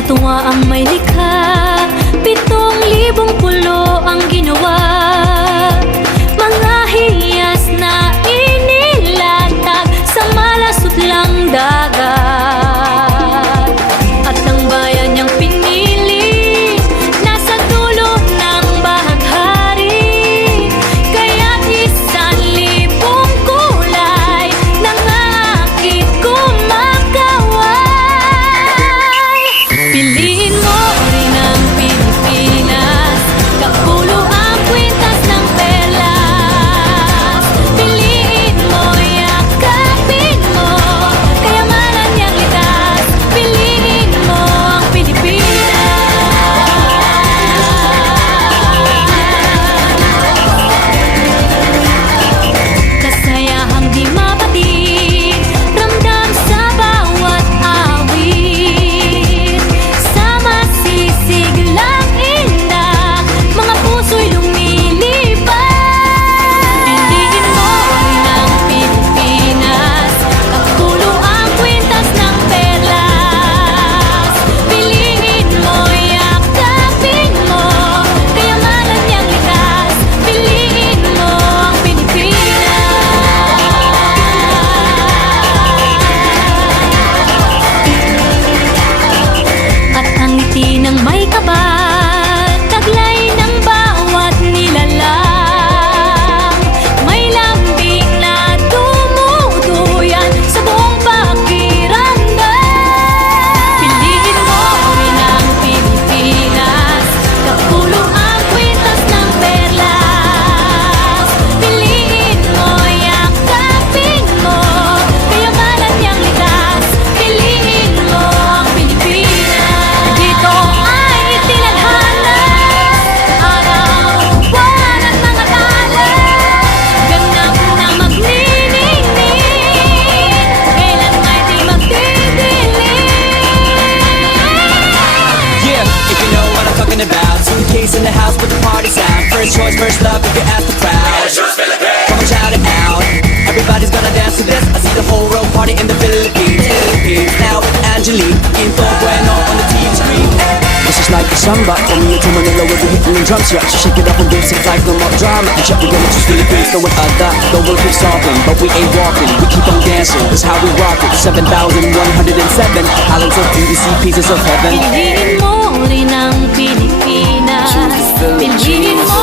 Natuwa ang may likha, 7,000 pulo ang ginawa. Mga hiyas na inilatag sa malasot lang dagat. At ang bayan niyang pinili, nasa dulo ng bahaghari. Kaya't 1,000 kulay nangangakit kumakaway. Piliin mo rin ang Pilipinas, kapulo ang kwintas ng perlas. Piliin mo, yakapin mo, kayamanan niyang likas. Piliin mo ang Pilipinas. Kasayahang di mapatid, ramdam sa bawat awit. Sama sisiglang indak, mga puso'y lumilipad. Piliin mo rin ang Pilipinas, kapulo ang kwintas ng perlas. Piliin mo, yakapin mo, kayamanan niyang likas. Piliin mo ang Pilipinas. At ang ngiti ng may kabal, taglay ng bawat nilalang. May lambing na tumutuyan sa buong pakiramdam. Piliin mo rin ang Pilipinas, kapulo ang kwintas ng perlas. Piliin mo, yakapin mo, kayamanan niyang likas. Piliin mo ang Pilipinas. Dito ay itinadhana, araw, buwan at mga tala. Ganap na magniningning, kailan may di magdidilim. Yeah, if you know what I'm talking about. Suitcase in the house with the party sound. First choice, first love, if you ask the crowd. Come on, shout it out. Everybody's gonna dance to this. I see the whole road party in the Philippines. Now with Angelique, Info Bueno on the TV screen. This is like a samba, coming into Manila with the hitting and drums. Yeah, so shake it up and dance it like no more drama. And check, we're gonna choose Philippines, no one other. The world keeps talking, but we ain't walking. We keep on dancing, that's how we rock it. 7,107 islands of beauty, see pieces of heaven. Piliin mo rin ang Pilipinas. Choose the Philippines. Piliin mo